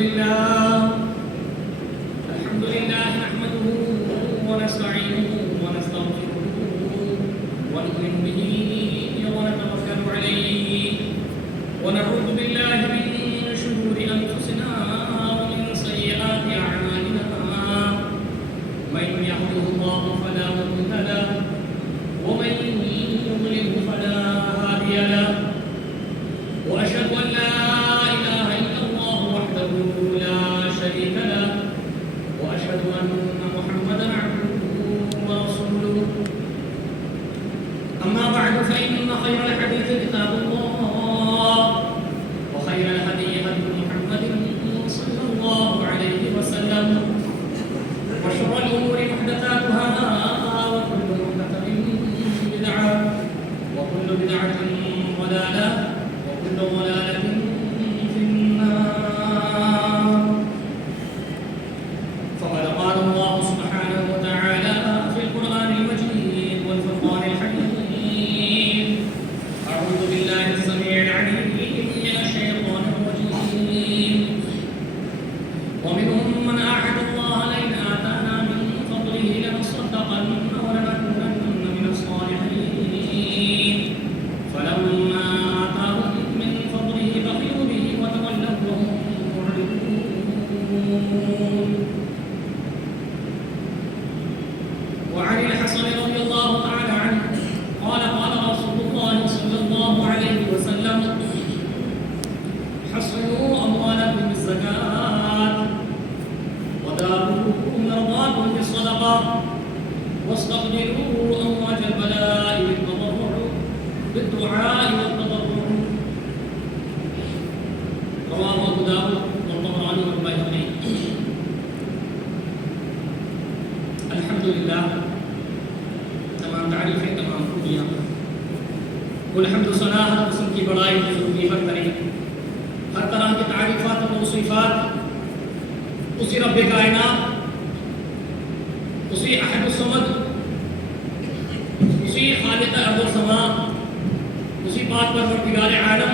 لله نحمده ونستعينه ونستغفره ونؤمن به ونتوكل عليه ونعوذ بالله من شرور أنفسنا ومن سيئات أعمالنا من يهده الله فلا مضل له ومن يضلل فلا هادي له وأشهد أن لا إله إلا الله وحده لا شريك له وأشهد أن محمدا عبده ورسوله أما بعد فإن خير الحديث كتاب الله وخير الهدي هدي محمد صلى الله عليه وسلم وشر الأمور محدثاتها وكل محدثة بدعة وكل بدعة ضلالة وكل ضلالة في النار فقد قال الله سبحانه وتعالى في القرآن المجيد والفرقان الحكيم أعوذ بالله السميع العليم من الشيطان الرجيم ومنهم من أعد الله لئن آتانا من فضله لنصدقن ولنكونن من الصالحين فلما آتاهم من فضله بخلوا به وتولوا وهم معرضون وعن الحسن رضي الله تعالى عنه قال قال رسول الله صلى الله عليه وسلم حصنوا أموالكم بالزكاة وداروا مرضاكم بالصدقة واستقبلوا أمواج البلاء بالدعاء والتضرع رواه أبو داود والطبراني والبيهقي. الحمد لله تمام تعریفیں تمام خوبیاں والحمد ثنا ہر قسم کی بڑائی کی ضروری ہر طرح کی تعریفات و توصیفات اسی رب کائنات اسی احد الصمد اسی خالق ارض و سما اسی پاک پروردگار عالم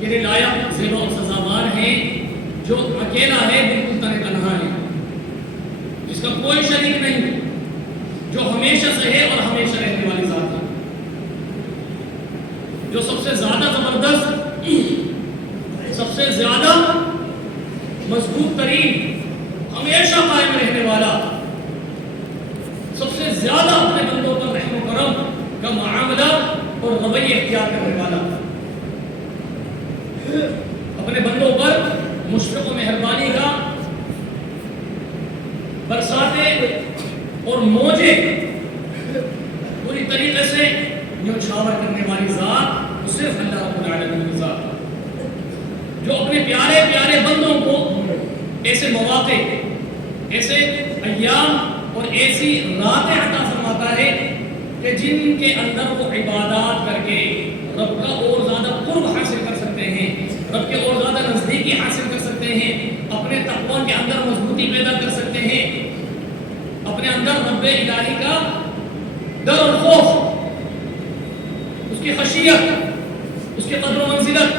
کے لیے لائق زیبا و سزاوار ہیں جو اکیلا ہے بالکل تنہا ہے جس کا کوئی شریک نہیں جو ہمیشہ سے ہے اور ہمیشہ رہنے والی ذات ہے جو سب سے زیادہ زبردست سب سے زیادہ مضبوط ترین ہمیشہ قائم رہنے والا سب سے زیادہ اپنے بندوں پر رحم و کرم کا معاملہ اور رویہ اختیار کرنے والا اپنے بندوں پر مشفق و مہربانی کا برساتیں اور موجیں پوری طریقے سے نیوچھاور کرنے والی ذات وہ صرف اللہ رب العالمین کی ذات جو اپنے پیارے پیارے بندوں کو ایسے مواقع ایسے ایام اور ایسی راتیں عطا فرماتا ہے کہ جن کے اندر وہ عبادات کر کے رب کا اور زیادہ قرب حاصل کر سکتے ہیں رب کے اور زیادہ نزدیکی حاصل کر سکتے ہیں اپنے تقوی کے اندر مضبوطی پیدا کر سکتے ہیں اپنے اندر رب الہی کا ڈر اور خوف اس کی خشیت اس کی قدر و منزلت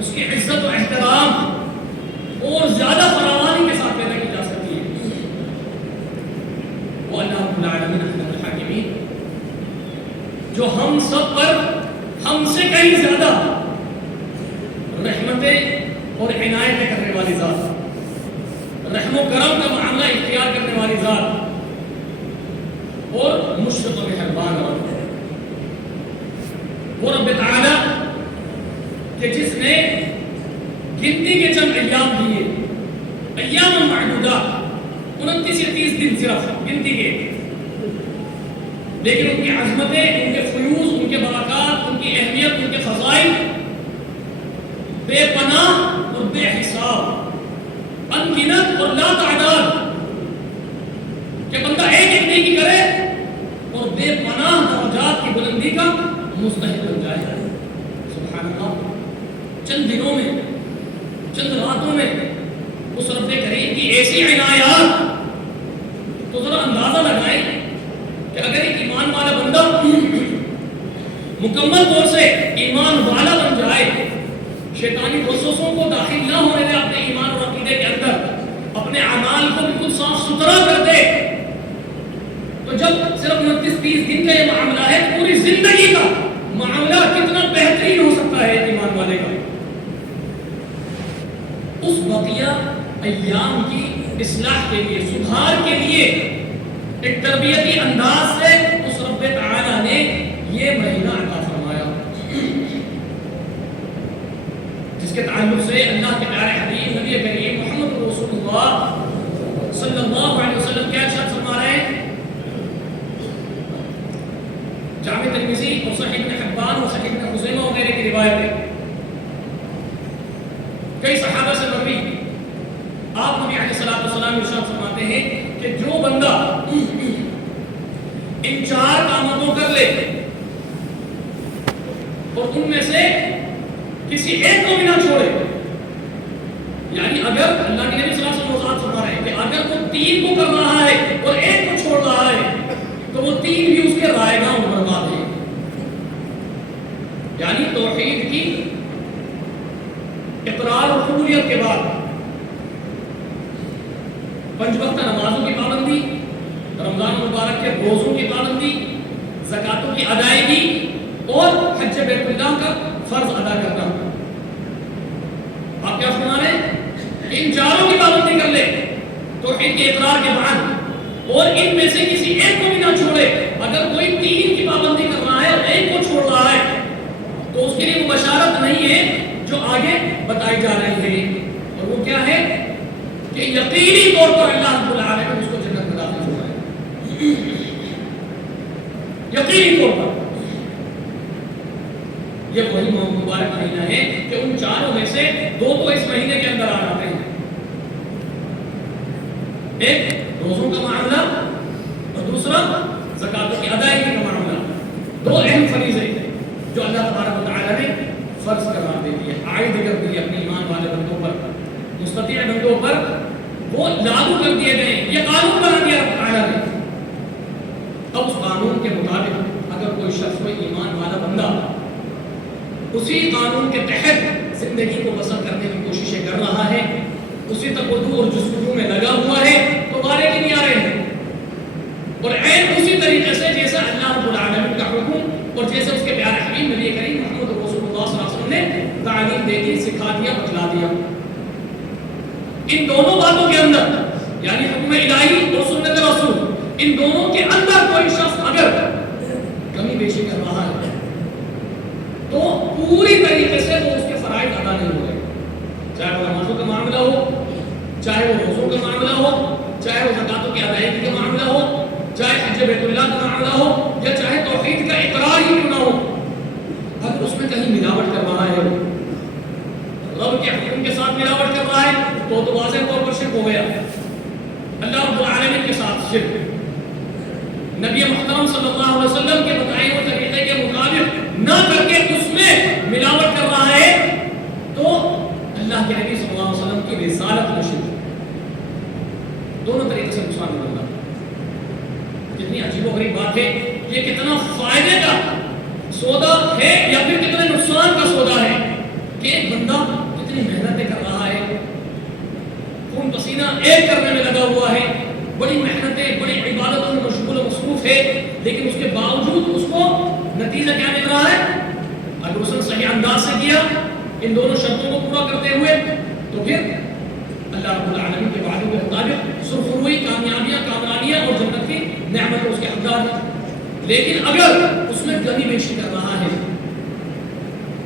اس کی عزت و احترام اور زیادہ فراوانی کے ساتھ پیدا کی جا سکتی ہے وہ اللہ رب العالمین احکم الحاکمین جو ہم سب پر ہم سے کہیں زیادہ رحمتیں اور عنایتیں کرنے والی ذات رحم و کرم کا معاملہ اختیار کرنے والی ذات اور مشفق و مہربان وہ رب تعالی کہ جس نے گنتی کے چند ایام دیے ایام معدودات 29 یا 30 دن صرف گنتی کے لیکن ان کی عظمتیں ان کے فیوز ان کے برکات ان کی اہمیت ان کے فضائل بے پناہ اور بے حساب انگنت اور لا تعداد کہ بندہ ایک نیکی کرے اور بے پناہ درجات کی بلندی کا مستحق بن جائے سبحان اللہ چند دنوں میں چند راتوں میں اس رب کریم کی ایسی عنایات تو ذرا اندازہ لگائیں کہ اگر ایک ایمان والا بندہ مکمل طور سے ایمان والا بن جائے شیطانی وسوسوں کو داخل نہ ہونے دے اپنے ایمان اور عقیدے کے اندر زندگی کا معاملہ کتنا بہترین ہو سکتا ہے ایمان والے کا. اس بقیہ ایام کی اصلاح کے لیے، سدھار کے لیے ایک تربیتی انداز سے اس رب تعالی نے یہ مہینہ عطا فرمایا، جس کے تعلق سے اللہ کے پیارے حبیب نبی کریم محمد رسول اللہ صلی اللہ علیہ وسلم کیا ارشاد فرما رہے ہیں؟ جامع ترمذی اور صحیح ابن حبان اور صحیح ابن خزیمہ وغیرہ کی روایت ہے، کئی صحابہ سے مروی، آپ نبی علیہ الصلوۃ والسلام ارشاد فرماتے ہیں کہ جو بندہ ان 4 کاموں کو کر لے اور ان میں سے کسی ایک کو بھی نہ چھوڑے، یعنی اگر اللہ کے نبی صلی اللہ علیہ وسلم فرما رہے ہیں کہ اگر وہ 3 کو کر رہا ہے اور ایک کو چھوڑ رہا ہے تو وہ 3 بھی اس کے رائے گاہ برباد ہیں. یعنی توحید کی اقرار اور قبولیت کے بعد 5 وقت نمازوں کی پابندی، رمضان مبارک کے روزوں کی پابندی، زکاتوں کی ادائیگی اور حج بیت اللہ کا فرض ادا کرنا. آپ کیا فرما رہے ہیں؟ ان 4 کی پابندی کر لے توحید کے اقرار کے بعد، اور ان میں سے کسی ایک کو بھی نہ چھوڑے. اگر کوئی 3 کی پابندی کر رہا ہے اور ایک کو چھوڑ رہا ہے تو اس کے لیے وہ بشارت نہیں ہے جو آگے بتائی جا رہی ہے، اور وہ کیا ہے کہ یقینی طور پر اللہ رب العالمین اس کو جنت میں داخل ہوگا، یقینی طور پر. یہ وہی مبارک مہینہ ہے کہ ان 4 میں سے 2 تو اس مہینے کے اندر آ جاتے ہیں. ایک روزوں کا معاملہ اور دوسرا زکاتوں کی ادائیگی کا معاملہ. 2 اہم فریضے جو اللہ تبارک و تعالی نے فرض قرار دے دیے، عائد کر دیے اپنے ایمان والے بندوں پر، مستطیع بندوں پر وہ لاگو کر دیے گئے. یہ قانون بنا دیا رب تعالی نے. اب اس قانون کے مطابق اگر کوئی شخص، کوئی ایمان والا بندہ اسی قانون کے تحت زندگی کو بسر کرنے کی کوششیں کر رہا ہے، اسی تقدو اور جستجو میں لگا ہوا ہے، تو بارے کی نہیں آ رہے ہیں. اور عین اسی طریقے سے جیسا اللہ رب العالمین کا حکم اور جیسے اس کے پیارے حبیب نبی کریم محمد رسول اللہ صلی اللہ علیہ وسلم نے تعلیم دے دی، سکھا دیا، بتلا دیا. ان دونوں باتوں کے اندر یعنی حکم الہی اور سنت رسول، ان دونوں کے اندر کوئی شخص اگر کمی بیشی کر رہا ہے تو پوری طریقے سے وہ اس کے فرائض ادا نہیں ہو رہے، چاہے وہ نمازوں کا معاملہ ہو، چاہے وہ روزوں کا معاملہ ہو، چاہے وہ زکاتوں کی ادائیگی کا معاملہ ہو، چاہے حج بیت اللہ کا معاملہ ہو، یا چاہے توحید کا اقرار ہی کیوں نہ ہو. اگر اس میں کہیں ملاوٹ کر رہا ہے، رب کے حکم کے ساتھ ملاوٹ کر رہا ہے تو واضح طور پر شرک ہو گیا. اللہ رب العالمین کے ساتھ شرک، نبی محترم صلی اللہ علیہ وسلم کے بتائے ہوئے طریقے کے مطابق نہ کر کے اس میں ملاوٹ کر رہا ہے تو اللہ کے نبی صلی اللہ علیہ وسلم کی رسالت میں شرک. دونوں طریقے سے نقصان ہو رہا. کتنی عجیب و غریب بات ہے یہ، کتنا فائدے کا سودا ہے یا پھر کتنے نقصان کا سودا ہے کہ ایک بندہ کتنی محنتیں کر رہا ہے، خون پسینہ ایک کرنے میں لگا ہوا ہے، بڑی محنتیں، بڑی عبادتوں میں مشغول و مصروف ہے، لیکن اس کے باوجود اس کو نتیجہ کیا مل رہا ہے؟ اگر اس نے صحیح انداز سے کیا ان دونوں شرطوں کو پورا کرتے ہوئے تو پھر اللہ رب العالمین کے وعدے کے مطابق سرخروئی، کامیابیاں، کامرانیاں اور جنت کی نعمت اس کے حقدار ہے. لیکن اگر اس میں کمی بیشی کر رہا ہے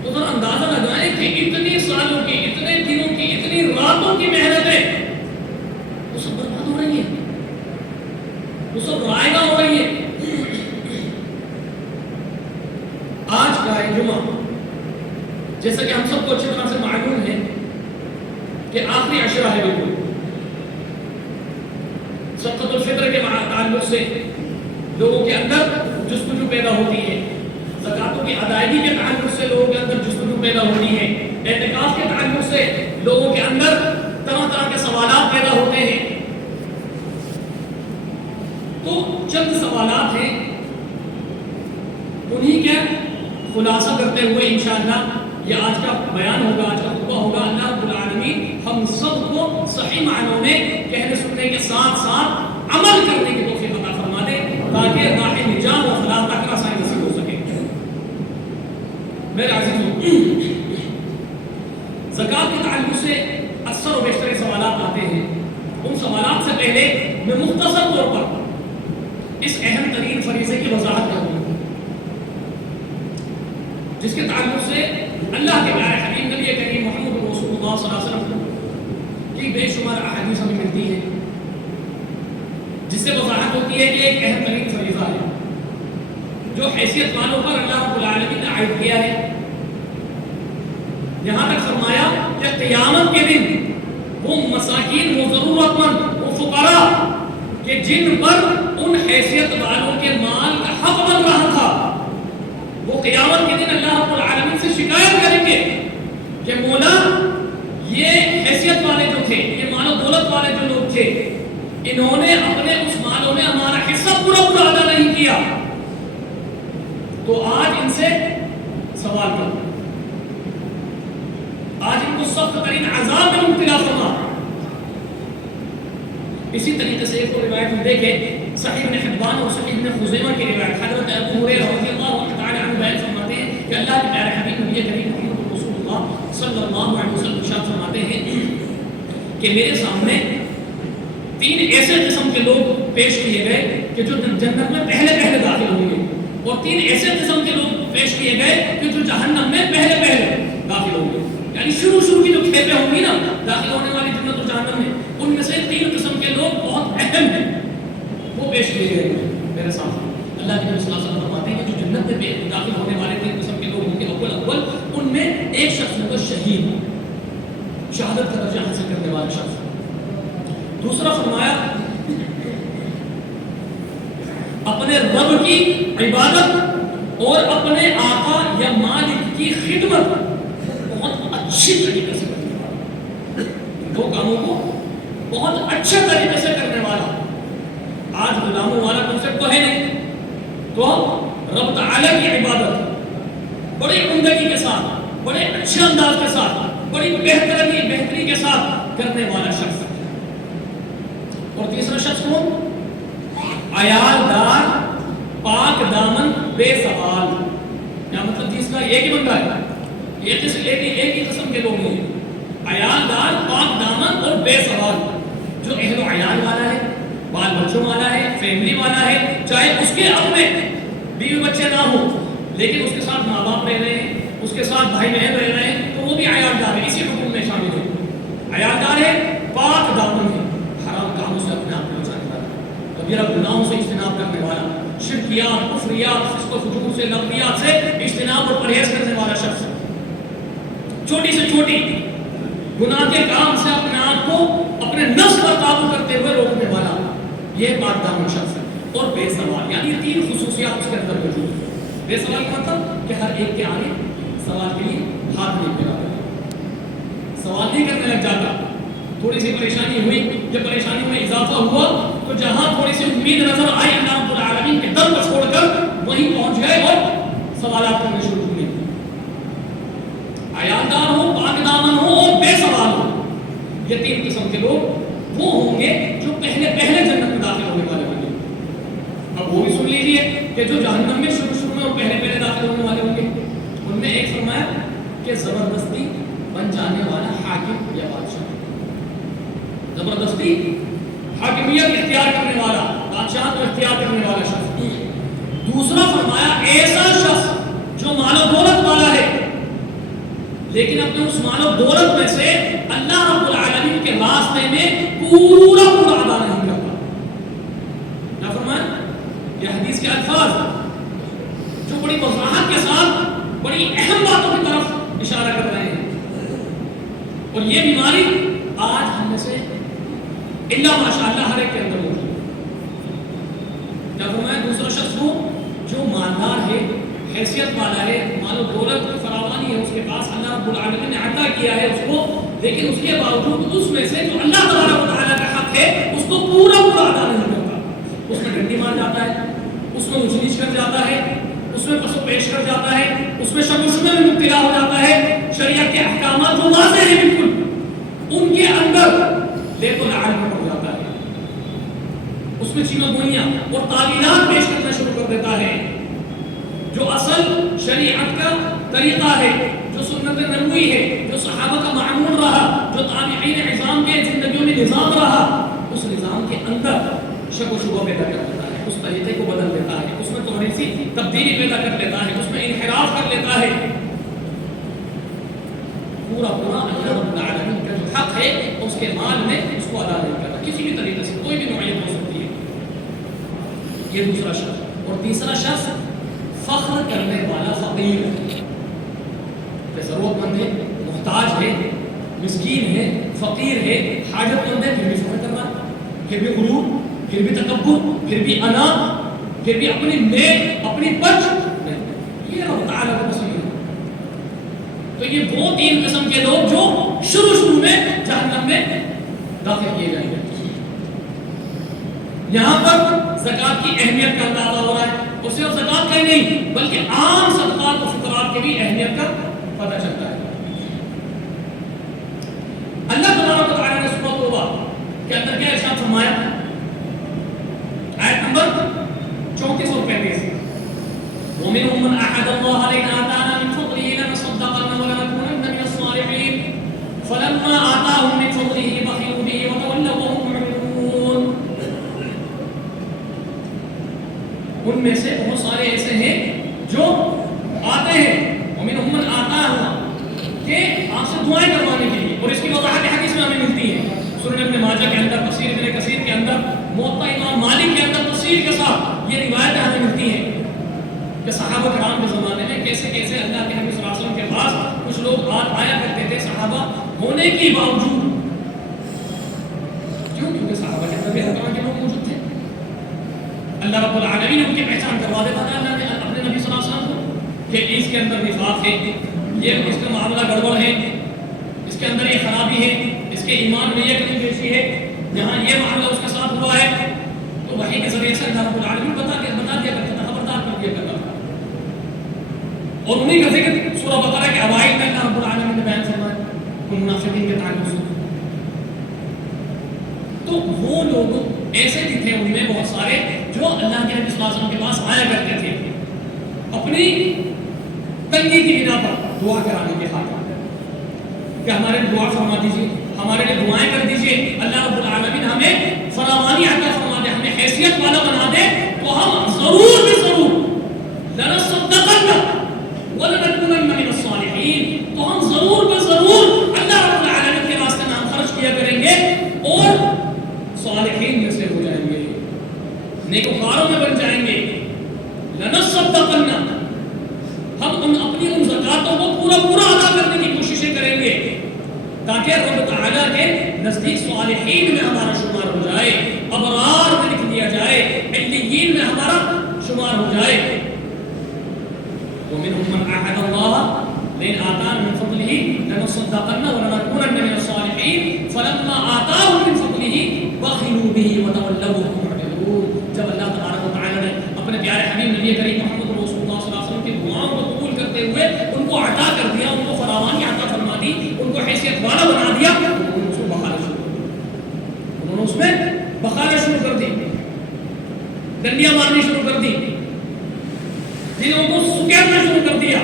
تو ذرا اندازہ لگائیں کہ اتنی سالوں کی، اتنے دنوں کی، اتنی راتوں کی محنتیں وہ سب برباد ہو رہی ہیں، وہ سب رائے گاہ ہو رہی ہیں. آج کا جمعہ جیسا کہ ہم سب کو اچھی طرح سے معلوم ہے کہ آخری عشرہ ہے، بالکل صدقۃ الفطر کے تعلق سے لوگوں کے اندر جستجو پیدا ہوتی ہے، زکاتوں کی ادائیگی کے تعلق سے لوگوں کے اندر جستجو پیدا ہوتی ہے، اعتکاف کے تعلق سے لوگوں کے اندر طرح طرح کے سوالات پیدا ہوتے ہیں. تو چند سوالات ہیں، انہی کے خلاصہ کرتے ہوئے انشاءاللہ یہ آج کا بیان ہوگا، آج کا خطبہ ہوگا. اللہ رب العالمین ہم سب کو صحیح معنوں میں کہنے سننے کے ساتھ ساتھ عمل کرنے کی توفیق عطا فرما دے تاکہ راہ نجات و فلاح تک آسانی نصیب ہو سکے. میرے عزیزوں، زکوٰۃ کے تعلق سے اکثر و بیشتر سوالات آتے ہیں. ان سوالات سے پہلے میں مختصر طور پر اس اہم ترین فریضے کی وضاحت کروں گا جس کے تعلق سے اللہ کے پیارے حبیب نبی کریم محمد رسول اللہ صلی اللہ علیہ وسلم کی بے شمار احادیث ہمیں ملتی ہے، جس سے وضاحت ہوتی ہے کہ ایک اہم ترین فریضہ ہے جو حیثیت والوں پر اللہ رب العالمین نے عائد کیا ہے. یہاں تک فرمایا کہ قیامت کے دن وہ مساکین، وہ ضرورت مند، وہ فقراء کہ جن پر ان حیثیت والوں کے مال کا حق بن رہا تھا، وہ قیامت کے دن اللہ رب العالمین سے شکایت کریں گے کہ مولا یہ حیثیت والے جو تھے، یہ مال و دولت والے جو لوگ تھے، انہوں نے اپنے اس مالوں میں ہمارا حصہ پورا ادا نہیں کیا، تو آج ان سے سوال کرو، آج ان کو سخت ترین عذاب میں مبتلا فرما. اسی طریقے سے ایک اور روایت ہم دیکھیں، صحیح ابن حبان اور صحیح ابن خزیمہ کی روایت، حضرت ابو ہریرہ رضی اللہ تعالی عنہ بیان فرماتے ہیں کہ اللہ کے پیارے حبیب نبی کریم محمد رسول اللہ صلی اللہ علیہ وسلم ارشاد فرماتے ہیں کہ میرے سامنے 3 ایسے قسم کے لوگ پیش کیے گئے کہ جو جنت میں پہلے داخل ہوں گے، اور 3 ایسے قسم کے لوگ پیش کیے گئے کہ جو جہنم میں پہلے داخل ہوں گے. یعنی شروع کی جو کھیپیں ہوں گی نا داخل ہونے والی جنت اور جہنم میں، ان میں سے 3 قسم کے لوگ بہت اہم ہیں، وہ پیش کیے گئے میرے سامنے. اللہ کے نبی صلی اللہ علیہ وسلم فرماتے ہیں کہ جو جنت میں داخل ہونے والے 3 قسم کے لوگ ہوں گے، اول ان میں ایک شخص ہوگا شہید، شہادت کا درجہ حاصل کرنے والا شخص. دوسرا فرمایا اپنے رب کی عبادت اور اپنے آقا یا مالک کی خدمت بہت اچھی طریقے سے کرنے والا، 2 کاموں کو بہت اچھے طریقے سے کرنے والا. آج غلاموں والا کنسپٹ تو ہے نہیں، تو رب تعالی کی عبادت بڑی عمدگی کے ساتھ، بڑے اچھے انداز کے ساتھ، بڑی بہتری کے ساتھ کرنے والا شخص. اور تیسرا شخص کون؟ عیال دار، پاک دامن، بے سوال. کیا مطلب تیسرا ایک ہی بندہ ہے؟ ایک ہی قسم کے لوگ ہیں، عیال دار، پاک دامن اور بے سوال. جو اہل و عیال والا ہے، بال بچوں والا ہے، فیملی والا ہے، چاہے اس کے اپنے بیوی بچے نہ ہوں لیکن اس کے ساتھ ماں باپ رہ رہے ہیں، اس کے ساتھ بھائی بہن رہ رہے ہیں، تو وہ بھی عیال دار ہے، اسی حکم میں شامل ہے. عیال دار ہے، پاک دامن ہے، حرام کاموں سے اپنے آپ کو بچانے والا، کبیرہ گناہوں سے اجتناب کرنے والا، شرکیات، کفریات، فسق و فجور سے، لغویات سے اجتناب اور پرہیز کرنے والا شخص. چھوٹی سے چھوٹی گناہ کے کام سے اپنے آپ کو اپنے نفس پر قابو کرتے ہوئے روکنے والا، یہ پاک دامن شخص ہے. اور بے سوال، یعنی یہ 3 خصوصیات اس کے اندر موجود ہیں. بے سوال کا مطلب کہ ہر ایک کے آگے سوال کے لیے ہاتھ نہیں پھیلاتا، سوال نہیں کرنے لگ جاتا. تھوڑی سی پریشانی ہوئی، جب پریشانی میں اضافہ ہوا تو جہاں تھوڑی سی امید نظر آئی اللہ رب العالمین کے در کو چھوڑ کر وہیں پہنچ گئے اور سوالات کرنے شروع ہوئے. عیال دار ہو، پاک دامن ہو اور بے سوال ہو، یہ 3 قسم کے لوگ وہ ہوں گے جو پہلے جنت میں داخل ہونے والے ہوں گے. اب وہ بھی سن لیجیے کہ جو جہنم میں شروع میں اور پہلے داخل ہونے والے ہوں گے، ان میں ایک فرمایا کہ زبردستی بن جانے والا حاکم یا بادشاہ، زبردستی حاکمیت اختیار کرنے والا، بادشاہ کو اختیار کرنے والا شخص. دوسرا فرمایا ایسا شخص جو مال و دولت والا ہے لیکن اپنے اس مال و دولت میں سے اللہ رب العالمین کے راستے میں پورا ادا نہیں کرتا. کیا فرمایا؟ یہ حدیث کے الفاظ جو بڑی وضاحت کے ساتھ بڑی اہم باتوں کی طرف اشارہ کر رہے ہیں. اور یہ بیماری آج ہم میں سے اللہ ماشاءاللہ ہر ایک کے اندر موجود ہے. کیا فرمایا؟ دوسرا شخص وہ جو مالدار ہے، حیثیت والا ہے، مال و دولت کی فراوانی ہے اس کے پاس، اللہ رب العالمین نے عطا کیا ہے اس کو، لیکن اس کے باوجود اس میں سے جو اللہ تبارک و تعالیٰ کا حق ہے اس کو پورا ادا نہیں کرتا. اس میں ڈنڈی مار جاتا ہے، اس میں اونچ نیچ کر جاتا ہے، اس میں پس و پیش کر جاتا ہے، اس میں شک و شبہ میں مبتلا ہو جاتا ہے. شریعت کے احکامات جو واضح ہیں بالکل، ان کے اندر لیک و لعب میں پڑ جاتا ہے، اس میں چیمہ گوئیاں اور تعویلات پیش کرنا شروع کر دیتا ہے. جو اصل شریعت کا طریقہ ہے، جو سنت نبوی ہے، جو صحابہ کا معمول رہا، جو تابعین عظام کے زندگیوں میں نظام رہا، اس نظام کے اندر شک و شبہ پیدا کر دیتا ہے، اس طریقے کو بدل دیتا ہے، اس میں تھوڑی سی تبدیلی پیدا کر لیتا ہے، اس میں انحراف کر لیتا ہے. پورا اللہ رب العالمین کا جو حق ہے اس کے مال میں اس کو ادا نہیں کرتا کسی بھی طریقے سے، کوئی بھی نوعیت ہو سکتی ہے. یہ دوسرا شخص. اور تیسرا شخص فخر کرنے والا فقیر ہے، ضرورت مند ہے، محتاج ہے، مسکین ہے، فقیر ہے، حاجت مند ہے، پھر بھی فخر کر رہا، پھر بھی غرور، پھر بھی تکبر، پھر بھی انا، پھر بھی اپنی میں اپنی پچ. یہ رب تعالیٰ کو پسند ہے. تو یہ وہ تین قسم کے لوگ جو شروع میں جہنم میں داخل کیے جائیں گے. یہاں پر زکوٰۃ کی اہمیت کا اندازہ ہو رہا ہے، اور صرف زکوٰۃ کا ہی نہیں بلکہ عام صدقات و فطرات کی بھی اہمیت کا پتہ چلتا ہے. اللہ تبارک و تعالیٰ نے سورۃ توبہ کے اندر کیا ارشاد فرمایا؟ آیت نمبر 34 اور 35. وَمِنْهُمْ مَنْ أَحَدَ اللَّهَ لَئِنْ آتَانَا مِنْ فَضْلِهِ لَنَصَدَّقَنَّ وَلَنَكُونَنَّ مِنَ الصَّالِحِينَ فَلَمَّا آتَاهُم مِّن فَضْلِهِ بَخِلُوا بِهِ وَتَوَلَّوْا وَهُم مُّعْرِضُونَ. ان میں سے بہت سارے ایسے ہیں جو آتے ہیں وَمِنْهُمْ مَنْ آتَاهُ کہ آپ سے دعائیں کروانے کے لیے، اور اس کی وضاحت حدیث میں ہمیں ملتی ہے سنن ابن ماجہ کے اندر، تفسیر ابن کثیر کے اندر، موطا امام مالک کے اندر تفسیر کے ساتھ یہ روایتیں ہمیں ملتی ہیں کہ صحابہ کرام کے زمانے میں کیسے کیسے اللہ کے نبی صلی اللہ علیہ وسلم کے پاس کچھ لوگ آیا کرتے تھے صحابہ ہونے کے باوجود. کیوں؟ کیونکہ صحابہ کے اندر بھی ہر طرح کے لوگ موجود تھے. اللہ رب العالمین ان کی پہچان کروا دیتا تھا اللہ نے اپنے نبی صلی اللہ علیہ وسلم کو کہ اس کے اندر نفاق ہے، یہ اس کا معاملہ گڑبڑ ہے، اس کے اندر یہ خرابی ہے، اس کے ایمان میں یہ کمی بیشی ہے، یہاں یہ معاملہ اس کے ساتھ ہوا ہے. تو وحی کے ذریعے سے اللہ رب العالمین بتا دیا کرتا تھا، خبردار کر دیا کرتا تھا. اور انہیں کا ذکر سورہ بقرہ کے اوائل میں اللہ رب العالمین نے بیان فرمایا ان منافقین کے تعلق سے. تو وہ لوگ ایسے بھی تھے ان میں بہت سارے جو اللہ کے نبی صلی اللہ علیہ وسلم کے پاس آیا کرتے تھے اپنی تنگی کی بنا پر دعا کرانے کے خاطر کہ ہمارے لیے دعا فرما دیجیے، ہمارے لیے دعائیں کر دیجیے، اللہ رب العالمین ہمیں فراوانی عطا فرما دے، ہمیں حیثیت والا بنا دے تو ہم ضرور بھی ضرور لنصدقن وَلَنَكُونَنَّ مِنَ الصَّالِحِينَ، تو ہم ضرور بے ضرور اللہ رب العالمین کے راستے میں ہم خرچ کیا کریں گے اور صالحین میں سے ہو جائیں گے، نیکوکاروں میں بن جائیں گے. لَنَصَدَّقَنَّ، ہم اپنی ان زکاتوں کو پورا ادا کرنے کی کوششیں کریں گے تاکہ رب تعالیٰ کے نزدیک صالحین میں ہمارا شمار ہو جائے، ابرار میں لکھ لیا جائے، علیین میں ہمارا شمار ہو جائے. وَمِنْهُمْ مَنْ أَحَدَ اللَّهَ لَئِنْ آتَانَا مِنْ فَضْلِهِ لَنَصَدَّقَنَّ وَلَنَكُونَنَّ مِنَ الصَّالِحِينَ فَلَمَّا آتَاهُم مِّن فَضْلِهِ بَخِلُوا بِهِ وَتَوَلَّوْا وَهُم مُّعْرِضُونَ. جب اللہ تبارک و تعالیٰ نے اپنے پیارے حبیب نبی کریم محمد رسول اللہ صلی اللہ علیہ وسلم کی دعاؤں کو قبول کرتے ہوئے ان کو عطا کر دیا، ان کو فراوانی عطا فرما دی، ان کو حیثیت والا بنا دیا، انہوں نے اس میں بخالیں شروع کر دی، ڈنڈیاں مارنی شروع کر دی، دلوں کو سکیڑنا شروع کر دیا،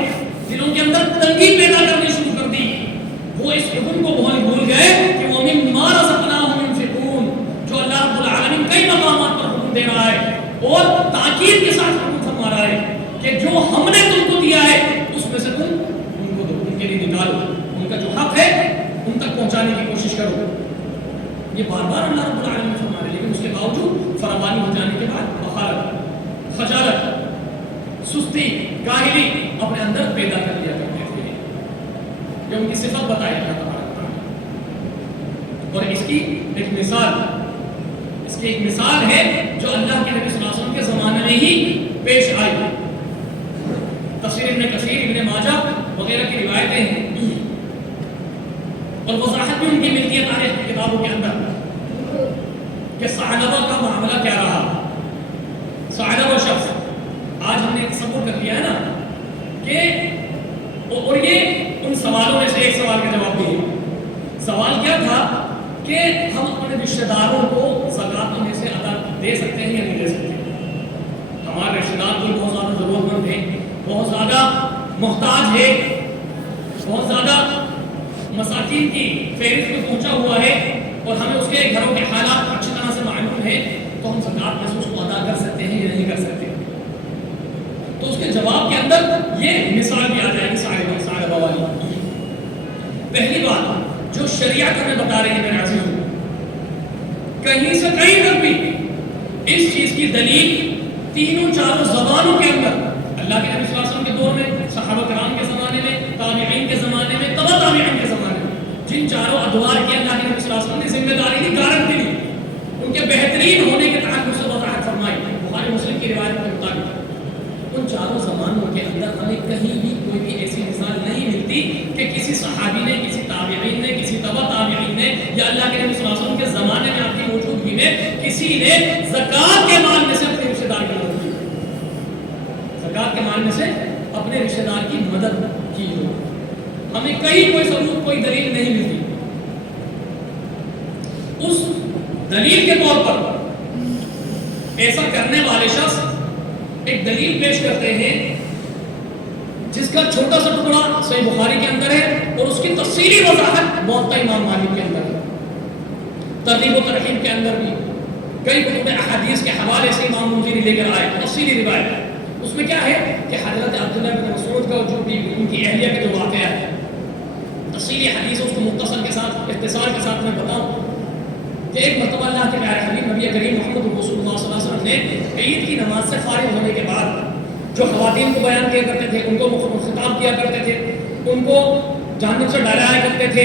دلوں کے اندر تنگی پیدا کرنی شروع کر دی. وہ اس حکم کو بھول گئے کہ وَمِمَّا رَزَقْنَاهُمْ يُنْفِقُونَ، جو اللہ رب العالمین کئی مقامات پر حکم دے رہا ہے اور تاکید کے ساتھ حکم فرما رہا ہے کہ جو ہم نے تم کو دیا ہے اس میں سے تم ان کو دو، ان کے لیے نکالو، ان کا جو حق ہے ان تک پہنچانے کی کوشش کرو. یہ بار بار اللہ رب العالمین فرما رہے، لیکن اس کے باوجود فراوانی ہو جانے کے بعد بخالت، خجالت، سستی، کاہلی اپنے اندر پیدا کر لیا کرتے تھے. یہ ان کی صفت بتائی اللہ تبارک تعالیٰ. اور اس کی ایک مثال ہے جو اللہ کے نبی صلی اللہ علیہ وسلم کے زمانے میں ہی پیش آئی. تفسیر ابن کثیر، ابن ماجہ وغیرہ کی روایتیں ہیں اور وضاحت بھی ان کی ملتی ہے تاریخ کی کتابوں کے اندر کہ ثعلبہ کا معاملہ کیا رہا. ثعلبہ شخص آج ہم نے تصور کر لیا ہے نا کہ اور یہ ان سوالوں میں سے ایک سوال کا جواب بھی ہے. سوال کیا تھا کہ ہم اپنے رشتہ داروں کو زکوٰۃ میں سے ادا دے سکتے ہیں یا نہیں دے سکتے. ہمارے رشتہ دار کوئی بہت زیادہ ضرورت مند ہیں، بہت زیادہ محتاج ہے، بہت زیادہ مساکین کی فہرست میں پہنچا ہوا ہے اور ہمیں اس کے گھروں کے حالات اچھی طرح سے معلوم ہے، تو ہم زکوٰۃ میں سے اس کو ادا کر سکتے ہیں یا نہیں کر سکتے؟ تو اس کے جواب کے اندر یہ مثال بھی آ جائے گی صاحبہ والی۔ پہلی بات جو شریعت ہمیں بتا رہی ہے میرے عزیزوں، کہیں سے کہیں تک بھی اس چیز کی دلیل تینوں چاروں زبانوں کے اندر، اللہ کے نبی صلی اللہ علیہ وسلم کے دور میں، صحابہ کرام کے زمانے میں، تابعین کے زمانے میں، تبع تابعین کے زمانے میں، جن چاروں ادوار کی اللہ کے نبی صلی اللہ علیہ وسلم نے ذمہ داری دی، گارنٹی دی، ان کے بہترین ہونے کے تعلق سے وضاحت فرمائی بخاری مسلم کی روایت کے مطابق۔ ان چاروں زمانوں کے اندر ہمیں کہیں بھی کوئی بھی ایسی مثال نہیں ملتی کہ کسی صحابی نے، کسی تابعین نے، کسی تبع تابعین نے یا اللہ کے نبی صلی اللہ علیہ وسلم کے زمانے میں آپ کی موجودگی میں کسی نے زکوٰۃ کے مال میں سے اپنے رشتے دار کی مدد کی، زکوٰۃ کے مال میں سے اپنے رشتے دار کی مدد کی ہو۔ ہمیں کہیں کوئی ثبوت، کوئی دلیل نہیں ملتی۔ اس دلیل کے طور پر ایسا کرنے والے شخص ایک دلیل پیش کرتے ہیں جس کا چھوٹا سا ٹکڑا صحیح بخاری کے اندر ہے اور اس کی تفصیلی وضاحت موطا امام مالک کے اندر ہے، ترغیب و ترہیب کے اندر بھی کئی کتب احادیث کے حوالے سے امام منذری لے کر آئے تفصیلی روایت۔ اس میں کیا ہے کہ حضرت عبداللہ بن مسعود کا جو بھی ان کی اہلیہ کا جو واقعہ ہے، تفصیلی حدیث اس کو مختصر کے ساتھ، اختصار کے ساتھ میں بتاؤں کہ ایک مرتبہ اللہ کے پیارے حبیب نبی کریم محمد رسول اللہ صلی اللہ علیہ وسلم نے عید کی نماز سے فارغ ہونے کے بعد جو خواتین کو بیان کیا کرتے تھے، ان کو خطاب کیا کرتے تھے، ان کو جہنم سے ڈرایا کرتے تھے،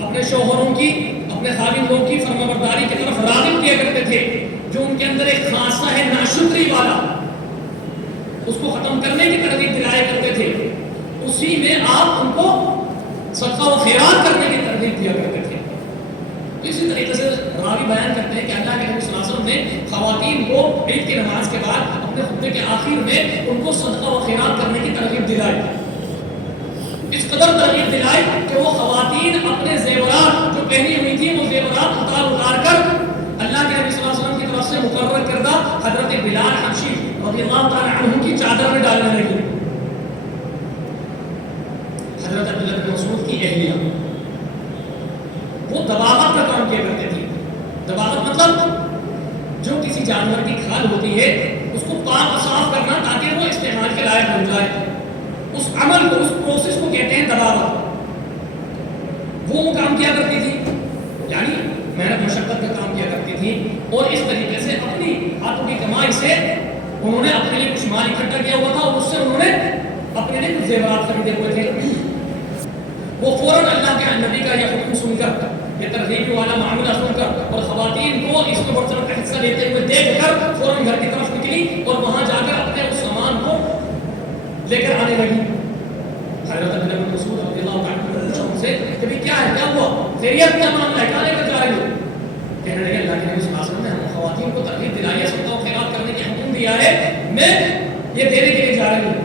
اپنے شوہروں کی، اپنے خاوندوں کی فرمانبرداری کی طرف راغب کیا کرتے تھے، جو ان کے اندر ایک خاصہ ہے ناشکری والا، اس کو ختم کرنے کی ترغیب دلایا کرتے تھے، اسی میں آپ ان کو صدقہ و خیرات کرنے کی ترغیب دیا کرتے تھے۔ اسی طریقے سے راوی بیان کرتے ہیں کہ اللہ کے نبی صلی اللہ علیہ وسلم نے خواتین کو عید کی نماز کے بعد اپنے خطبے کے آخر میں ان کو صدقہ و خیرات کرنے کی ترغیب دلائی، اس قدر ترغیب دلائی کہ وہ خواتین اپنے زیورات جو پہنی ہوئی تھی وہ زیورات اتار کر اللہ کے نبی صلی اللہ علیہ وسلم کی طرف سے مقرر کردہ حضرت بلال حبشی رضی اللہ تعالی عنہ کی چادر میں ڈالنے لگی۔ حضرت عبداللہ بن مسعود کی اہلیہ وہ دباغت کا کام کیا کرتے تھے۔ دباغت مطلب جو کسی جانور کی کھال ہوتی ہے اس کو پاک و صاف کرنا تاکہ وہ استعمال کے لائق بن جائے، اس عمل کو، اس پروسیس کو کہتے ہیں دباغت۔ وہ کام کیا کرتی تھی، یعنی محنت مشقت کا کام کیا کرتی تھی اور اس طریقے سے اپنی ہاتھوں کی کمائی سے انہوں نے اپنے لیے کچھ مال اکٹھا کیا ہوا تھا اور اس سے انہوں نے اپنے لیے کچھ زیورات خریدے ہوئے تھے۔ وہ فوراً اللہ کے نبی کا یہ حکم سن کر، یہ ترغیب والا معاملہ سن کر اور خواتین کو اس میں بڑھ چڑھ کر حصہ لیتے ہوئے دیکھ کر فوراً گھر کی طرف نکلی اور وہاں جا کر اپنے اس سامان کو لے کر آنے لگی۔ حضرت عبداللہ بن مسعود رضی اللہ عنہ نے پوچھا ان سے کہ بھئی کیا ہے، کیا ہوا، خیریت کیا معاملہ ہے، کہاں لے کر جا رہی ہو؟ کہنے لگے اللہ کے نبی صلی اللہ علیہ وسلم نے ہم خواتین کو ترغیب دلائی ہے، صدقہ و خیرات کرنے کی حکم دیا ہے، میں یہ دینے کے لیے جا رہی ہوں،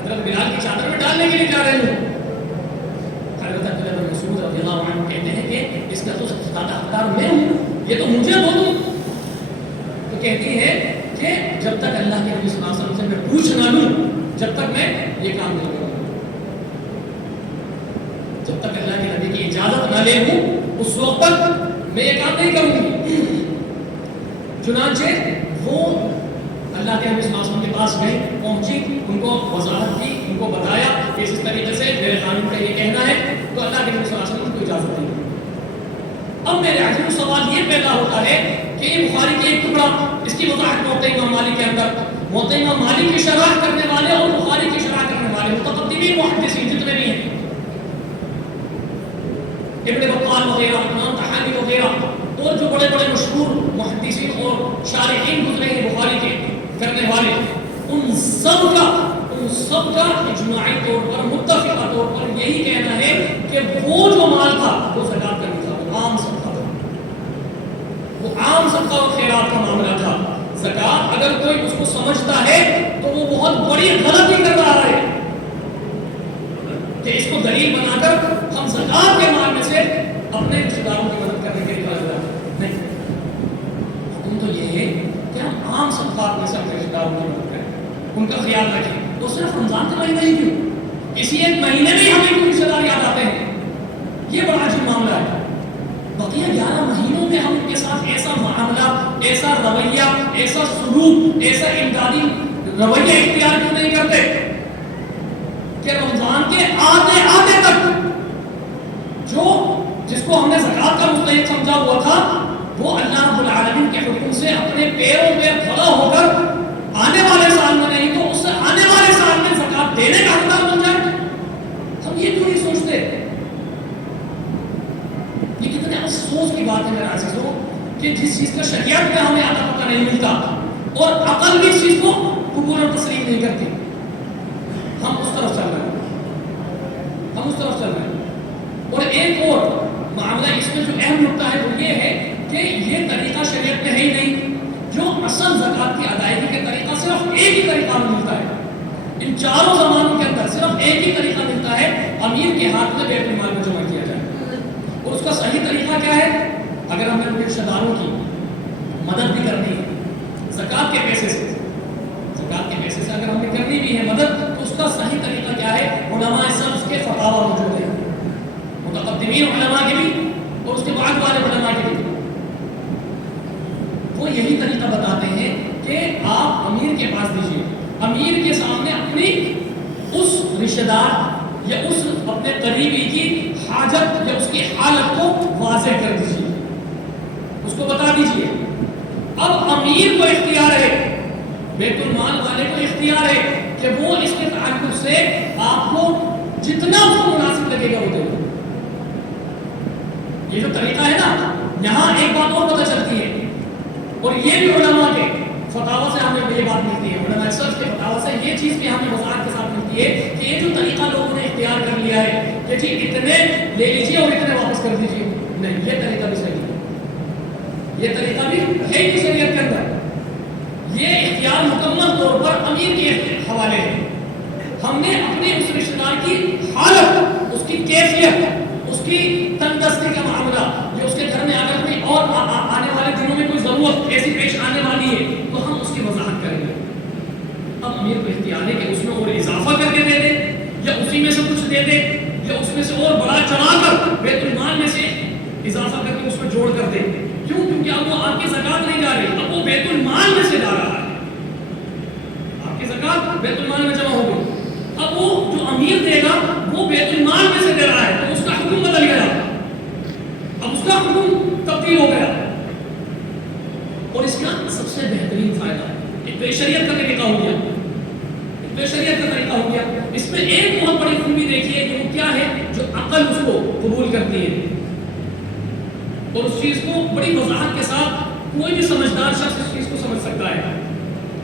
حضرت بلال کی چادر میں ڈالنے کے لیے جا رہی ہوں۔ حضرت عبداللہ بن مسعود رضی اللہ عنہ کہتے ہیں کہ اس کا تو زیادہ حقدار میں ہوں، یہ تو مجھے دو دو۔ تو کہتی ہے کہ جب تک اللہ کے نبی صلی اللہ علیہ وسلم سے میں پوچھ نہ لوں، جب تک میں یہ کام نہیں کروں، جب تک اللہ کے نبی کی اجازت نہ لے ہوں اس وقت تک میں یہ کام نہیں کروں گی۔ چنانچہ وہ اللہ کے نبی صلی اللہ علیہ وسلم کے پاس گئی، پہنچی، ان کو وضاحت کی، ان کو بتایا کہ اس طریقے سے میرے خاوند کا یہ کہنا ہے، تو اللہ کے نبی صلی اللہ علیہ وسلم کو اجازت دی۔ اب میرے عزیز سوال یہ پیدا ہوتا ہے کہ یہ بخاری کا ایک ٹکڑا، اس کی وضاحت موطا امام مالک کے اندر، موطا امام مالک کی شرح کرنے والے اور بخاری کی شرح کرنے والے متقدمین محدثین جتنے بھی ہیں، ابن بطال وغیرہ، امام طحاوی وغیرہ اور جو بڑے بڑے مشہور محدثین اور شارحین گزرے ہیں بخاری کے کرنے والے، ان سب کا اجماعی طور پر، متفقہ طور پر یہی کہنا ہے کہ وہ جو مال تھا وہ زکوٰۃ کا نہیں تھا، وہ عام صدقہ تھا، وہ عام صدقہ و خیرات کا معاملہ تھا۔ زکوٰۃ اگر کوئی اس کو سمجھتا ہے تو وہ بہت بڑی غلطی کر رہا ہے کہ اس کو دلیل بنا کر ہم زکوٰۃ کے مال میں سے اپنے رشتہ داروں کی مدد کرنے کے لیے نہیں، حکم تو یہ ہے کہ ہم عام صدقات میں سے اپنے رشتہ داروں کی مدد کریں، ان کا خیال رکھیں۔ تو صرف رمضان کا مہینہ ہی کیوں، اسی ایک مہینے میں ہمیں کوئی رشتے دار یاد آتے ہیں. یہ بڑا عجیب معاملہ ہے. بقیہ 11 مہینوں میں ہم ان کے ساتھ ایسا معاملہ، ایسا رویہ، ایسا سلوک، ایسا امدادی رویہ اختیار کیوں نہیں کرتے کہ رمضان کے آدھے آدھے تک جس کو ہم نے زکوٰۃ کا مستحق سمجھا ہوا تھا وہ اللہ رب العالمین کے حکم سے اپنے پیروں پہ کھڑا ہو کر آنے والے سال میں نہیں تو اس سے آنے والے سال میں زکوٰۃ دینے کا حقدار بن جائے. ہم یہ کیوں نہیں سوچتے؟ یہ کتنے افسوس کی بات ہے میرے عزیزوں کہ جس چیز کا شریعت میں ہمیں آتا پتہ نہیں ملتا اور عقل بھی اس چیز کو قبول اور تسلیم نہیں کرتی، ہم اس طرف چل رہے ہیں. اور ایک اور معاملہ اس میں جو اہم نقطہ ہے وہ یہ ہے کہ یہ طریقہ شریعت میں ہے ہی نہیں. جو اصل زکوٰۃ کی ادائیگی کے طریقہ صرف ایک ہی طریقہ ملتا ہے. ان چاروں زمانوں کے اندر صرف ایک ہی طریقہ ملتا ہے، امیر کے ہاتھ میں بیت المال میں جمع کیا جائے. اور اس کا صحیح طریقہ کیا ہے؟ اگر ہمیں اپنے رشتہ داروں کی مدد بھی کرنی ہے زکوٰۃ کے پیسے سے اگر ہم نے کرنی بھی ہے مدد تو اس کا صحیح طریقہ کیا ہے؟ علماء سلف کے فتاوی موجود ہیں، متقدمین علماء کے بھی اور اس کے بعد والے علماء کے بھی. وہ یہی طریقہ بتاتے ہیں کہ آپ امیر کے پاس دیجیے، امیر کے سامنے اپنی اس رشتہ دار یا اس اپنے قریبی کی حاجت یا اس کی حالت کو واضح کر دیجیے، اس کو بتا دیجیے. اب امیر کو اختیار ہے، بیت المال والے کو اختیار ہے کہ وہ اس کے تعلق سے آپ کو جتنا اس کو مناسب لگے گا وہ دے گا. یہ جو طریقہ ہے نا، یہاں ایک بات اور پتہ چلتی ہے اور یہ بھی علماء کے فتاوی سے ہمیں یہ بات ملتی ہے، علماء سلف کے فتاوی سے یہ چیز بھی ہمیں وضاحت کے ساتھ ملتی ہے کہ یہ جو طریقہ لوگوں نے اختیار کر لیا ہے کہ جی اتنے لے لیجیے اور اتنے واپس کر دیجیے، نہیں، یہ طریقہ بھی صحیح ہے. یہ طریقہ بھی ہے ہی شریعت کے اندر. یہ اختیار مکمل طور پر امیر کے حوالے ہے. ہم نے اپنے اس رشتہ دار کی حالت، اس کی کیفیت، اس کی تندرستی کا معاملہ یا اس کے گھر میں اگر کوئی اور آنے والے دنوں میں کوئی ضرورت ایسی پیش آنے والی ہے تو ہم اس کی وضاحت کریں گے. اب امیر کو اختیار ہے کہ اس میں اور اضافہ کر کے دے دے یا اسی میں سے کچھ دے دے یا اس میں سے اور بڑا چڑھا کر بیت المال میں سے اضافہ کر کے اس میں جوڑ کر دے. کیوں؟ کیونکہ اب وہ آپ کی زکوٰۃ نہیں جا رہی، اب وہ بیت المال میں سے جا رہا ہے. آپ کی زکوٰۃ بیت المال میں جمع ہو گئی، اب وہ جو امیر دے گا وہ بیت المال میں سے دے رہا ہے تو اس کا حکم بدل گیا، اب اس کا حکم تبدیل ہو گیا. اور اس کا سب سے بہترین فائدہ ایک تو شریعت کا طریقہ ہو گیا، اس میں ایک بہت بڑی خوبی دیکھیے کہ وہ کیا ہے جو عقل اس کو قبول کرتی ہے اور اس چیز کو بڑی وضاحت کے ساتھ کوئی بھی سمجھدار شخص اس چیز کو سمجھ سکتا ہے.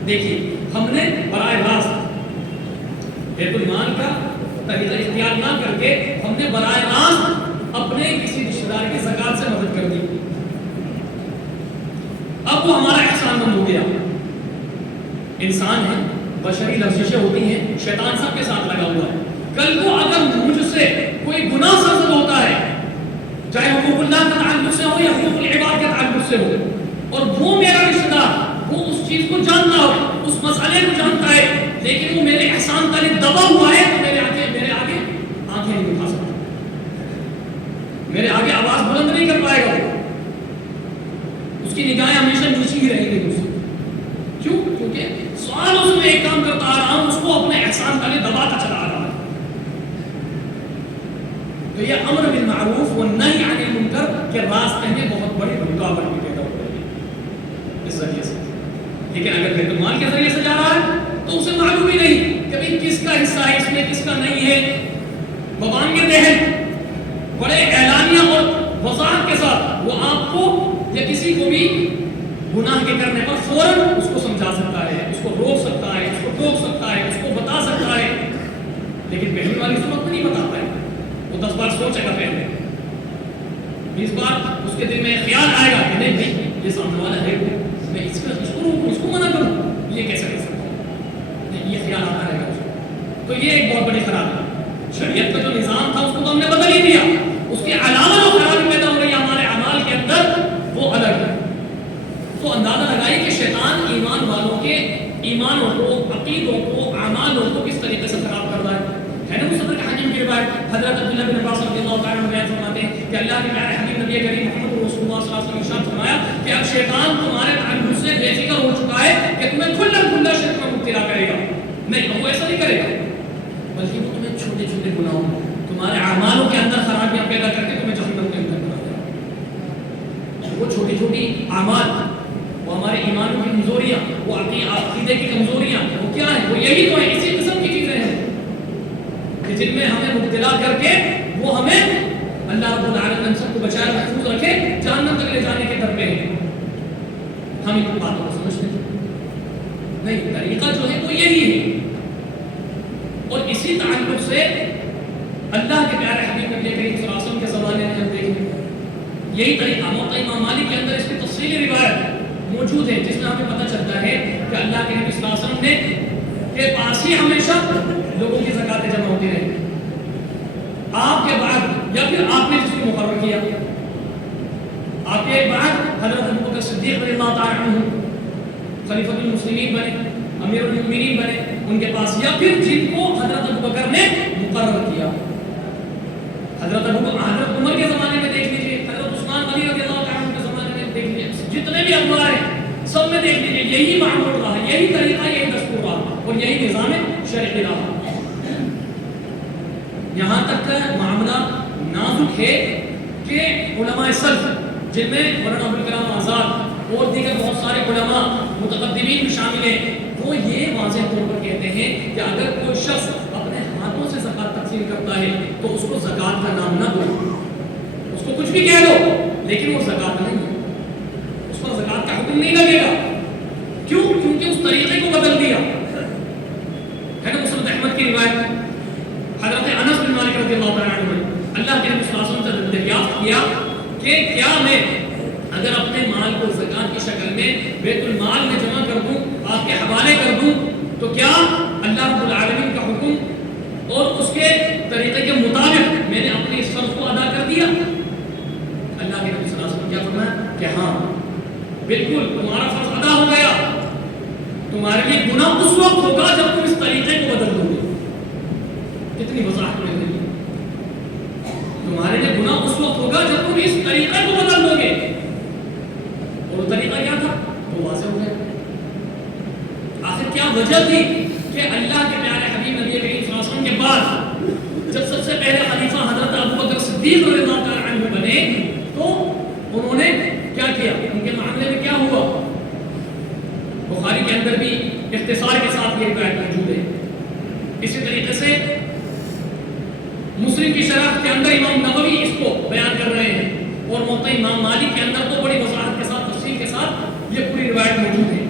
دیکھیے ہم نے براہ راست بیت المال کا طریقہ اختیار نہ کر کے ہم نے براہ راست اپنے کسی رشتہ دار کی زکوٰۃ سے مدد کر دی. اب وہ ہمارا احسان مند ہو گیا. انسان ہے، بشری لفظشیں ہوتی ہیں، شیطان سب کے ساتھ لگا ہوا ہے. کل کو اگر مجھ سے کوئی گناہ سرزد ہوتا ہے، چاہے حقوق اللہ کے تعلق سے ہو یا حقوق العباد کے تعلق سے ہو، اور وہ میرا رشتہ دار وہ اس چیز کو جانتا ہو، اس مسئلے کو جانتا ہے، لیکن وہ میرے احسان تلے دبا ہوا ہے تو میرے آگے آنکھیں نہیں اٹھا سکتا، میرے آگے آواز بلند نہیں کر پائے گا. اس کی نگاہیں ہمیشہ نیچی ہی رہیں گی. کیوں؟ کیونکہ سوالوں سے میں ایک کام کرتا آ رہا ہوں، اس کو اپنے احسان تلے دباتا چلا آ رہا ہے. تو یہ امر بالمعروف والنہی عن المنکر کے راستے میں بہت بڑی رکاوٹ بھی پیدا ہو رہی ہے اس ذریعے سے. لیکن اگر بیت المال کے ذریعے سے جا رہا ہے تو اسے معلوم ہی نہیں کہ بھئی کس کا حصہ ہے اس میں، کس کا نہیں ہے. بوانگ دہن بڑے اعلانیہ اور وضاحت کے ساتھ وہ آپ کو یا کسی کو بھی گناہ کے کرنے پر فوراً اس کو سمجھا سکتا ہے، اس کو روک سکتا ہے، اس کو ٹوک سکتا ہے، اس کو بتا سکتا ہے. لیکن پہلی والی صورت میں نہیں بتاتا ہے. وہ 10 بار سوچے گا، پہلے 20 بار اس کے دل میں خیال آئے گا کہ نہیں بھائی یہ سامنے والا ہے، میں اس کو روکوں، اس کو منع کروں، یہ کیسے کر سکتا ہوں، یہ خیال آتا رہے گا اس کو. تو یہ ایک بہت بڑی خرابی. شریعت کا جو نظام تھا اس کو تو ہم نے بدل ہی دیا، اس کے علاوہ جو خرابی پیدا ہو رہی ہے ہمارے اعمال کے اندر وہ الگ ہے. تو اندازہ لگائیے کہ شیطان ایمان والوں کے ایمانوں کو، عقیدوں کو، اعمالوں کو کس طریقے سے خراب کر رہا ہے. ہے نا مصدر حکیم کی روایت حضرت عبداللہ بن عباس رضی اللہ تعالیٰ عنہ بیان فرماتے ہیں کہ اللہ کے پیارے حبیب نبی کریم محمد رسول اللہ صلی اللہ علیہ وسلم نے ارشاد فرمایا کہ اب شیطان تمہارے تعلق سے بے فکر ہو چکا ہے کہ تمہیں کھلا شرک میں مبتلا کرے گا. نہیں، وہ ایسا نہیں کرے گا، بلکہ وہ تمہیں چھوٹے چھوٹے گناہوں تمہارے اعمالوں کے اندر خرابیاں پیدا کر کے تمہیں جہنم کے اندر ڈال دے گا. وہ چھوٹی چھوٹی اعمال، وہ ہمارے ایمانوں کی کمزوریاں، وہ عقیدے کی کمزوریاں، وہ کیا ہے؟ وہ یہی تو ہے، اسی قسم کی چیزیں ہیں کہ جن میں ہمیں مبتلا کر کے وہ ہمیں اللہ رب العالمین سب کو بچائے محفوظ رکھے، جہنم تک لے جانے کے در پہ ہیں. ہم ان باتوں کو سمجھتے ہیں نہیں، طریقہ جو ہے وہ یہی ہے. اور اسی تعلق سے اللہ کے پیارے حبیب نبی کریم صلی اللہ علیہ وسلم کے زمانے میں ہم دیکھیں یہی طریقہ موطئ امام مالک کے اندر اس کی تفصیلی روایت موجود ہے، جس میں ہمیں پتہ چلتا ہے کہ اللہ کے نبی صلی اللہ علیہ وسلم نے کے پاس ہی ہمیشہ لوگوں کی زکاتیں جمع ہوتی رہی. آپ کے بعد یا پھر آپ نے جس کو مقرر کیا، آپ کے بعد حضرت ابوبکر صدیق رضی اللہ تعالیٰ عنہ خلیفۃ المسلمین بنے، امیر المؤمنین بنے، ان کے پاس، یا پھر جن کو حضرت ابوبکر نے مقرر کیا. حضرت عمر کے زمانے میں دیکھ لیجیے، حضرت عثمان غنی رضی اللہ تعالیٰ عنہ کے زمانے میں دیکھ لیجیے، جتنے بھی ادوار ہیں سب میں دیکھ لیجیے یہی معمول رہا، یہی طریقہ، یہی دستور رہا اور یہی نظام شرعی رہا. یہاں تک کا معاملہ نازک ہے کہ علماء سلف، جن میں مولانا ابوالکلام آزاد اور دیگر بہت سارے علماء متقدمین بھی شامل ہیں، وہ یہ واضح طور پر کہتے ہیں کہ اگر کوئی شخص اپنے ہاتھوں سے زکات تقسیم کرتا ہے تو اس کو زکات کا نام نہ دو، اس کو کچھ بھی کہہ دو، لیکن وہ زکات نہیں ہے، اس پر زکات کا حکم نہیں لگے گا. کیوں؟ کیونکہ اس طریقے کو بدل دیا ہے. نا مسند احمد کی روایت، حضرت انس بن مالک رضی اللہ عنہ نے اللہ کے نبی صلی اللہ علیہ وسلم سے دریافت کیا کہ کیا میں اگر اپنے مال کو زکات کی شکل میں بیت المال میں جمع کر دوں، آپ کے حوالے کر دوں، تو کیا اللہ رب العالمین کا حکم اور اس کے طریقے کے مطابق میں نے اپنے اس فرض کو ادا کر دیا؟ اللہ کے نبی صلی اللہ علیہ وسلم کیا فرمایا کہ ہاں بالکل تمہارا فرض ادا ہو گیا. تمہارے لیے گناہ اس وقت ہوگا جب تم اس طریقے کو بدل دو گے. کتنی وضاحت میں ہے، تمہارے لیے گناہ اس وقت ہوگا جب تم اس طریقے کو بدل دو گے. اور وہ طریقہ کیا تھا؟ وہ واضح ہو گیا. آخر کیا وجہ تھی کہ اللہ کے پیارے حبیب نبی کریم صلی اللہ علیہ وسلم کے بعد جب سب سے پہلے خلیفہ حضرت ابوبکر صدیق رضی اللہ تعالیٰ عنہ بنے تو انہوں نے کیا کیا؟ ان کے معاملے میں کیا ہوا؟ بخاری کے اندر بھی اختصار کے ساتھ یہ روایت موجود ہے. اسی طریقے سے مسلم کی شرح کے اندر امام نووی اس کو بیان کر رہے ہیں، اور موطئ امام مالک کے اندر تو بڑی وضاحت کے ساتھ، تفصیل کے ساتھ یہ پوری روایت موجود ہے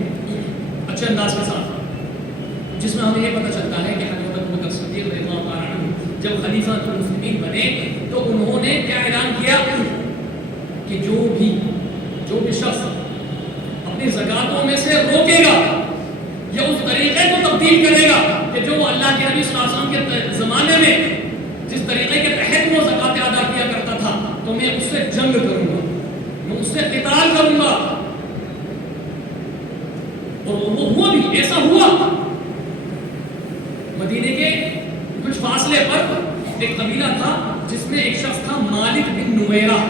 اچھے انداز کے ساتھ، جس میں ہمیں یہ پتہ چلتا ہے کہ حضرت ابوبکر صدیق رضی اللہ تعالیٰ عنہ جب خلیفہ المسلمین بنے تو انہوں نے کیا اعلان کیا کہ جو بھی شخص اپنی زکاتوں میں سے روکے گا یا اس طریقے کو تبدیل کرے گا کہ جو وہ اللہ کے نبی صلی اللہ علیہ وسلم کے زمانے میں جس طریقے کے تحت وہ زکاتیں ادا کیا کرتا تھا، تو میں اس سے جنگ کروں گا، میں اس سے قتال کروں گا. اور وہ ہوا بھی، ایسا ہوا. مدینے کے کچھ فاصلے پر ایک قبیلہ تھا جس میں ایک شخص تھا مالک بن نویرہ.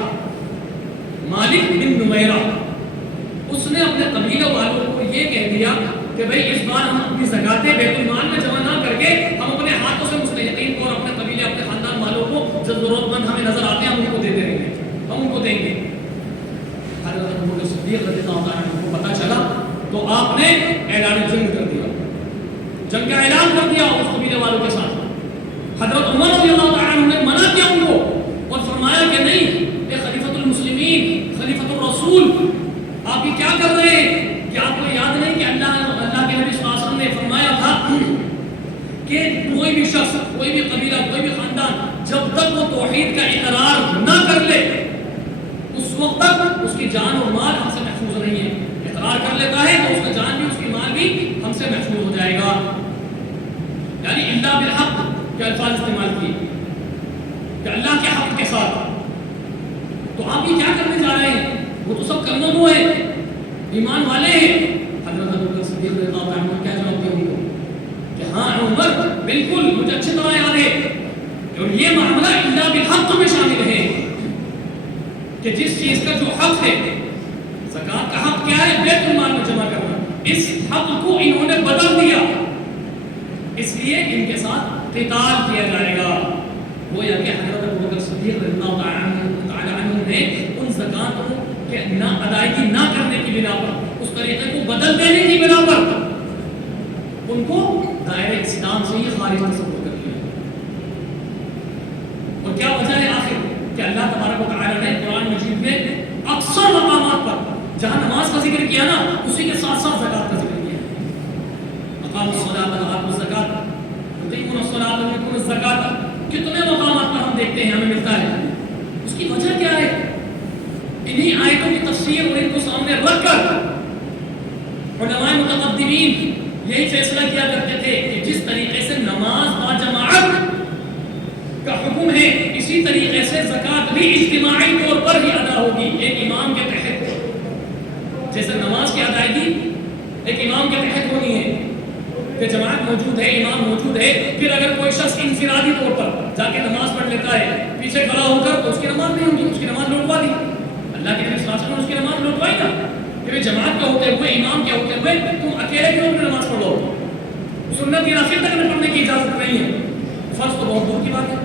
اس نے اپنے قبیلہ والوں کو یہ کہہ دیا کہ بھئی اس بار ہم اپنی زکاتیں بیت المال میں جمع نہ کر کے ہم اپنے ہاتھوں سے مستحقین کو اور اپنے قبیلے، اپنے خاندان والوں کو جو ضرورت مند ہمیں نظر آتے ہیں ہم ان کو دیتے رہیں گے، ہم ان کو دیں گے. حضرت ابوبکر صدیق رضی اللہ عنہ کو پتہ چلا تو آپ نے اعلان جنگ کر دیا، جنگ کا اعلان کر دیا اس قبیلے والوں کے ساتھ. حضرت عمر رضی اللہ عنہ نے منع کیا ان کو اور فرمایا کہ نہیں، یہ خلیفۃ المسلمین، خلیفۃ الرسول، آپ یہ کیا کر رہے ہیں؟ کہ آپ کو یاد نہیں کہ اللہ کے نبی صلی اللہ علیہ وسلم نے فرمایا تھا کہ کوئی بھی شخص، کوئی بھی قبیلہ، کوئی بھی خاندان جب تک وہ توحید کا اقرار نہ کر لے اس وقت تک اس کی جان اور مال ہم سے محفوظ نہیں ہے. اقرار کر لیتا ہے تو اس کا جان بھی، اس کی مال بھی ہم سے محفوظ ہو جائے گا. یعنی اللہ بالحق کے الفاظ استعمال کیے کہ اللہ کے حق کے ساتھ. تو آپ یہ کیا کرنے جا رہے ہیں؟ وہ تو سب کرنا وہ ہے، ایمان والے ہیں. حضرت ابوبکر صدیق رضی اللہ عنہ کیا جواب دیا ان کو کہ ہاں عمر بالکل مجھے اچھی طرح یاد ہے، اور یہ معاملہ الا بالحق میں شامل ہے کہ جس چیز کا جو حق ہے، زکات کا حق کیا ہے؟ بیت المال میں جمع کرنا، اس حق کو انہوں نے بدل دیا، اس لیے ان کے ساتھ قتال کیا جائے گا۔ گویا کہ حضرت ابوبکر صدیق رضی اللہ تعالی عنہ نے ان زکاتوں کے نہ ادائیگی نہ کرنے کی بنا پر، اس طریقے کو بدل دینے کی بنا پر ان کو دائرہ اسلام سے ہی خارج تصور کر دیا۔ اور کیا وجہ ہے آخر کہ اللہ تبارک و تعالی نے قرآن مجید میں اکثر مقامات پر جہاں نماز کا ذکر کیا نا، اسی کے ساتھ ساتھ زکات کا ذکر کیا۔ اقاموا الصلاۃ وآتوا الزکاۃ یقیمون الصلاۃ ویؤتون الزکاۃ، کتنے مقامات پر ہم دیکھتے ہیں ہمیں ملتا ہے۔ اس کی وجہ کیا ہے؟ انہی آیتوں کی تفسیر اور ان کو سامنے رکھ کر علماء متقدمین یہی فیصلہ کیا کرتے تھے کہ جس طریقے سے نماز با جماعت کا حکم ہے، اسی طریقے سے زکات بھی اجتماعی طور پر ہی ادا ہوگی ایک امام کے تحت۔ جیسے نماز کی ادائیگی ایک امام کے تحت ہونی ہے کہ جماعت موجود ہے، امام موجود ہے، پھر اگر کوئی شخص انفرادی طور پر جا کے نماز پڑھ لیتا ہے پیچھے کھڑا ہو کر، تو اس کی نماز نہیں ہوگی، اس کی نماز لوٹوا دی۔ اللہ کے نبی صلی اللہ علیہ وسلم نے اس کی نماز لوٹوائی نا کہ جماعت کے ہوتے ہوئے، امام کے ہوتے ہوئے تم اکیلے کیوں اپنی نماز پڑھو؟ سنت کی نفل تک پڑھنے کی اجازت نہیں ہے، فرض تو بہت دور کی بات ہے۔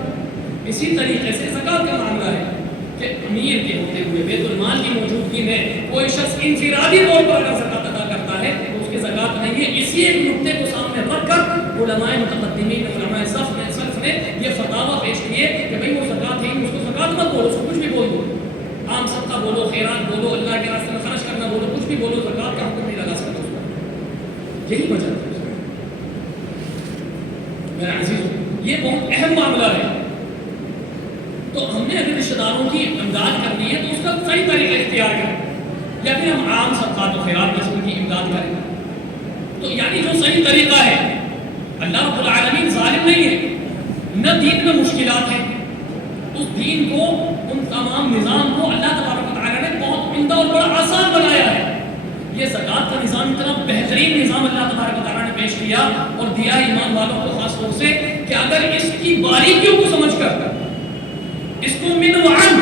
اسی طریقے سے زکات کا معاملہ ہے کہ امیر کے ہوتے ہوئے بیت المال کی موجودگی میں کوئی شخص انفرادی طور پر اگر زکات ادا کرتا ہے تو اس کی زکات نہیں ہے۔ اسی ایک نقطے کو سامنے رکھ کر علماء متقدمین، علماء سلف نے یہ فتاوی پیش کیے کہ بھئی وہ زکات ہے، اس کو زکات مت بولو، اس کو کچھ بھی بول دو، عام صدقہ بولو، خیرات بولو، اللہ کے راستے میں خرچ کرنا بولو، کچھ بھی بولو، زکات کا حکم نہیں لگا سکتا اس پر۔ یہی وجہ ہے میرے عزیزو، یہ بہت اہم معاملہ ہے۔ تو ہم نے اگر رشتہ داروں کی امداد کرنی ہے تو اس کا صحیح طریقہ اختیار کریں، یا پھر ہم عام صدقات و خیرات میں سے ان کی امداد کریں۔ تو یعنی جو صحیح طریقہ ہے، اللہ رب العالمین ظالم نہیں ہے، نہ دین میں مشکلات ہیں، اس دین کو، ان تمام نظام کو اللہ تبارک و تعالی نے بہت عمدہ اور بڑا آسان بنایا ہے۔ یہ زکات کا نظام اتنا بہترین نظام اللہ تبارک و تعالی نے پیش کیا اور دیا ایمان والوں کو خاص طور سے کہ اگر اس کی باریکیوں کو سمجھ کر اس کو من وعن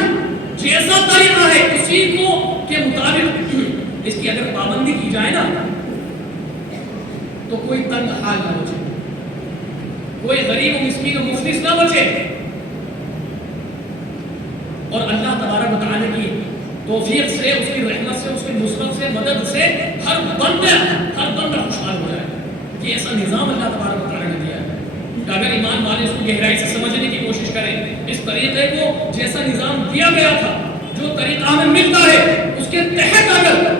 جیسا طریقہ ہے اسی کو کے مطابق اس کی اگر پابندی کی جائے نا تو کوئی تنگ حال نہ بچے، کوئی غریب و مسکین و مفلس نہ بچے، اور اللہ تبارک و تعالی کی توفیق سے، اس کی رحمت سے، اس کی نصرت سے، مدد سے ہر بندہ خوشحال ہو جائے۔ یہ ایسا نظام اللہ تبارک و تعالی نے دیا ہے کہ اگر ایمان والے اس کو گہرائی سے سمجھنے کی کوشش کریں، اس طریقے کو جیسا نظام دیا گیا تھا، جو طریقہ ہمیں ملتا ہے، اس کے تحت اگر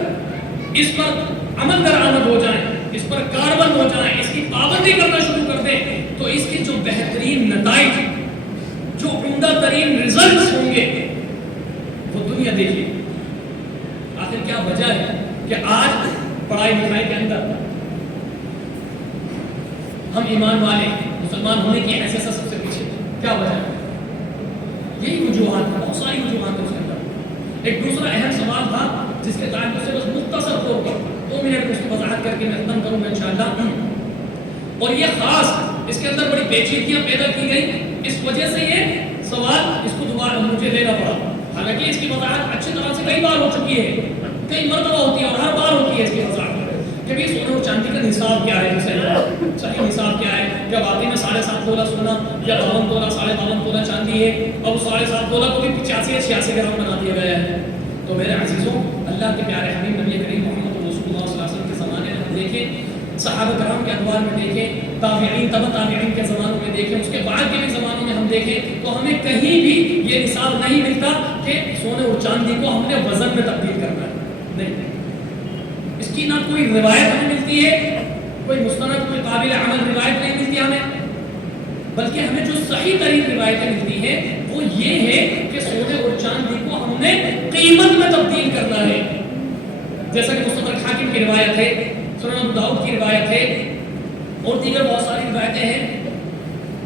اس پر عمل درآمد ہو جائیں، اس پر کاربند ہو جائیں، اس کی پابندی کرنا شروع کر دیں، تو اس کے جو بہترین نتائج، جو عمدہ ترین ریزلٹس ہوں گے وہ دنیا دیکھیے۔ آخر کیا وجہ ہے کہ آج پڑھائی لکھائی کے اندر ہم ایمان والے مسلمان ہونے کی حیثیت سے سب سے پیچھے؟ کیا وجہ ہے؟ یہی وجوہات ہیں، بہت ساری وجوہات ہیں اس کے اندر۔ ایک دوسرا اہم سوال تھا جس کے تعلق سے بس مختصر طور پر 2 منٹ اس کی وضاحت کر کے میں ختم کروں گا انشاءاللہ، اور یہ خاص اس کے اندر بڑی پیچیدگیاں پیدا کی گئی، اس وجہ سے یہ سوال اس کو دوبارہ مجھے لینا پڑا، حالانکہ اس کی وضاحت اچھی طرح سے کئی بار ہو چکی ہے، کئی مرتبہ ہوتی ہے اور ہر بار ہوتی ہے اس کی وضاحت کہ بھی سونے اور چاندی کا نصاب کیا ہے، جسے صحیح نصاب کیا ہے، کیا واقعی میں 7.5 تولہ سونا یا 52 تولہ 52.5 تولہ چاندی ہے، اور وہ 7.5 تولہ کو بھی 85 یا 86 گرام بنا دیا گیا ہے۔ تو میرے عزیزوں، اللہ کے پیارے حبیب نبی کریم محمد رسول اللہ صلی اللہ علیہ وسلم کے زمانے میں ہم دیکھیں، صحابہ کرام کے ادوار میں دیکھیں، تابعین تبع تابعین کے زمانوں میں دیکھیں، اس کے بعد کے بھی زمانوں میں ہم دیکھیں، تو ہمیں کہیں بھی یہ نصاب نہیں ملتا کہ سونے اور چاندی کو ہم نے وزن میں تبدیل کرنا ہے، نہیں۔ اس کی نہ کوئی روایت ہمیں ملتی ہے، کوئی مستند، کوئی قابل عمل روایت نہیں ملتی ہمیں، بلکہ ہمیں جو صحیح ترین روایتیں ملتی ہیں وہ یہ ہے کہ سونے اور چاندی کو ہم نے قیمت میں تبدیل کرنا ہے، جیسا کہ مستدرک حاکم کی روایت ہے، سنن ابو داؤد کی روایت ہے، اور دیگر بہت ساری روایتیں ہیں،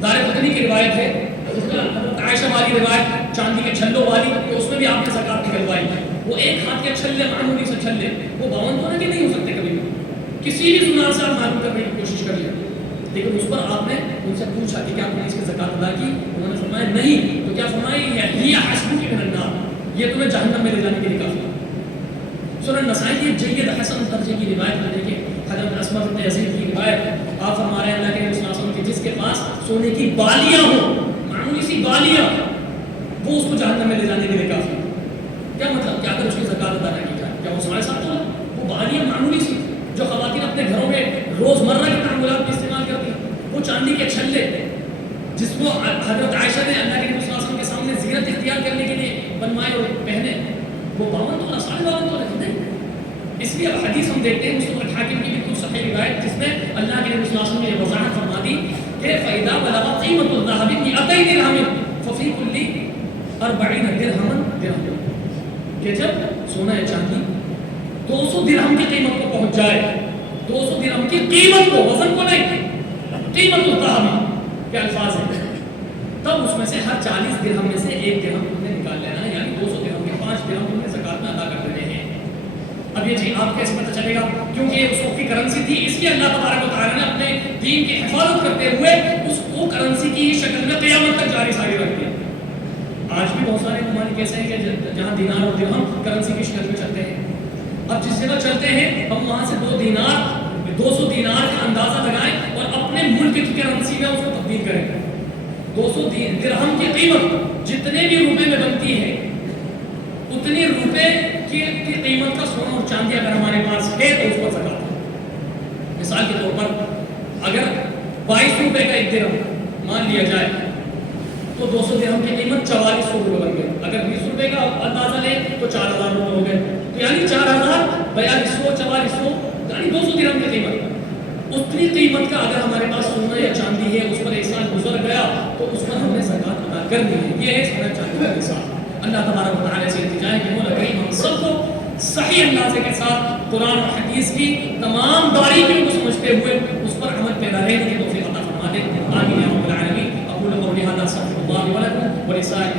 دارقطنی کی روایت ہے، حضرت عائشہ والی روایت چاندی کے چھلوں والی، کہ اس میں بھی آپ نے زکات نکلوائی، وہ ایک ہاتھ کے چھلے معمولی سے چھلے، وہ 52 تولے کے نہیں ہو سکتے، کبھی بھی کسی بھی زنار سے آپ معلوم کرنے کی کوشش کریے، لیکن اس پر آپ نے ان سے پوچھا کہ کیا تم نے اس کی زکات ادا کی؟ انہوں نے فرمایا نہیں. تو کیا فرمایا یہ حسبک من النار، یہ تمہیں جہنم میں لے جانے کے لیے کافی. سنن نسائی کی جید حسن درجے کی روایت ہے کہ حضرت اسما بنت یزید کی روایت، آپ فرما رہے ہیں اللہ کے نبی صلی اللہ علیہ وسلم کہ جس کے پاس سونے کی بالیاں ہوں، معمولی سی بالیاں، وہ اس کو جہنم میں لے جانے کے لیے کافی. کیا مطلب؟ کیا اگر اس کی زکات ادا نہ کی جائے کیا وہ ہمارے ساتھ ہوگا؟ وہ بالیاں معمولی سی جو خواتین اپنے گھروں میں روزمرہ کے تعاملات میں استعمال کرتی ہیں، وہ چاندی کے چھلے جس کو حضرت عائشہ نے اللہ کے نبی صلی اللہ علیہ وسلم کے سامنے زینت اختیار کرنے کے لیے بنوائے اور پہنے، وہ 52 تولہ 52.5 تولہ نہیں. اس لیے اب حدیث ہم دیکھتے ہیں مستدرک حاکم کی بالکل صحیح روایت جس میں اللہ کے نبی صلی اللہ علیہ وسلم نے یہ وضاحت فرما دی کہ فَإِذَا بَلَغَ قِيمَةُ الذَّهَبِ مِئَتَيْ دِرْهَمٍ فَفِي كُلِّ 40 درہم درہم، کہ جب سونا یا چاندی 200 درہم کی قیمت کو پہنچ جائے، 200 درہم کی قیمت کو، وزن کو نہیں، قیمت الذہب کے الفاظ ہیں، تب اس میں سے ہر 40 درہم میں سے 1 درہم تم نے نکال لینا ہے، یعنی 200 درہم کے 5 درہم تم نے زکات میں ادا کر دینے ہیں. اب یہ چیز آپ کیسے پتہ چلے گا؟ کیونکہ یہ اس وقت کی کرنسی تھی، اس لیے اللہ تبارک و تعالیٰ نے اپنے دین کی حفاظت کرتے ہوئے اس کو کرنسی کی شکل میں قیامت تک جاری ساری رکھ دیا. آج بھی بہت سارے ممالک ایسے ہیں کہ جہاں دینار اور درہم کرنسی کی شکل میں چلتے ہیں. اب جس جگہ چلتے ہیں ہم وہاں سے 200 دینار کا اندازہ لگائیں اور اپنے ملک کی کرنسی میں اس کو تبدیل کریں. 200 درہم کی قیمت جتنے بھی روپے میں بنتی ہے اتنے روپے کی قیمت کا سونا اور چاندی اگر ہمارے پاس ہے تو اس پر زکات ہے. مثال کے طور پر اگر 22 روپے کا 1 درہم مان لیا جائے تو 200 درہم کی قیمت 4400 روپے بن گئی. اگر 20 روپے کا اندازہ لیں تو 4000 روپے ہو گئے. تو یعنی 4000 4200 4400 یعنی 200 درہم کی قیمت. اتنی قیمت کا اگر ہمارے پاس سونا یا چاندی ہے، اس پر ایک سال گزر گیا تو اس پر ہم نے زکات ادا کرنی ہے. یہ ہے سونا چاندی کا نصاب. اللہ تبارک و تعالیٰ سے التجا ہے کہ مولا کریم ہم سب کو صحیح اندازے کے ساتھ قرآن اور حدیث کی تمام باریکیوں کو سمجھتے ہوئے اس پر عمل پیدا رہنے کی توفیق عطا فرما دے. آمین یا رب العالمین. اقول قولی ھذا استغفر اللہ لی ولکم ولسائر